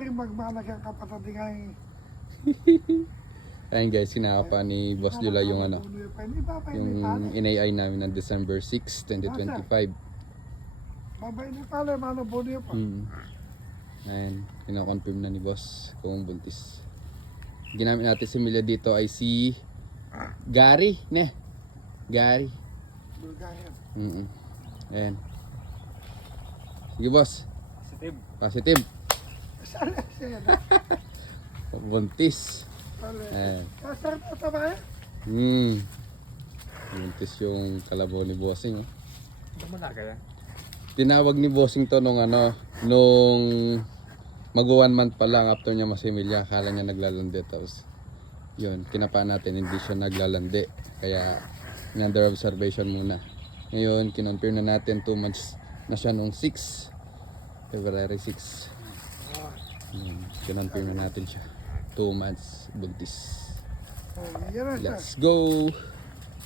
rin magmana kang kapatid ngay. Ayun guys, sinapa ni Boss Jula yung ano, yung inay namin ng December 6, 2025. Babay ni pala, mano po niyo pa. Ayun, kinakonfirm na ni Boss kung buntis. Ginamit natin si Mila dito ay si Gary, ne? Gary. Bulgarian. Ayan. Sige Boss. Positive. Positive. Sana siya. Buntis. Pala. Kasar pa sa bayan? Buntis yung kalabaw ni Bossing. Dumalaga yan. Tinawag ni Bossing to nung mag 1 month pa lang after niya masimilya. Akala niya naglalandi. Tapos yun, kinapaan natin hindi siya naglalandi. Kaya under observation muna. Ngayon, kinonfirm na natin 2 months na siya nung 6. February 6. Kinonfirm na natin siya. 2 months buntis. Oh, yan na siya. Let's go!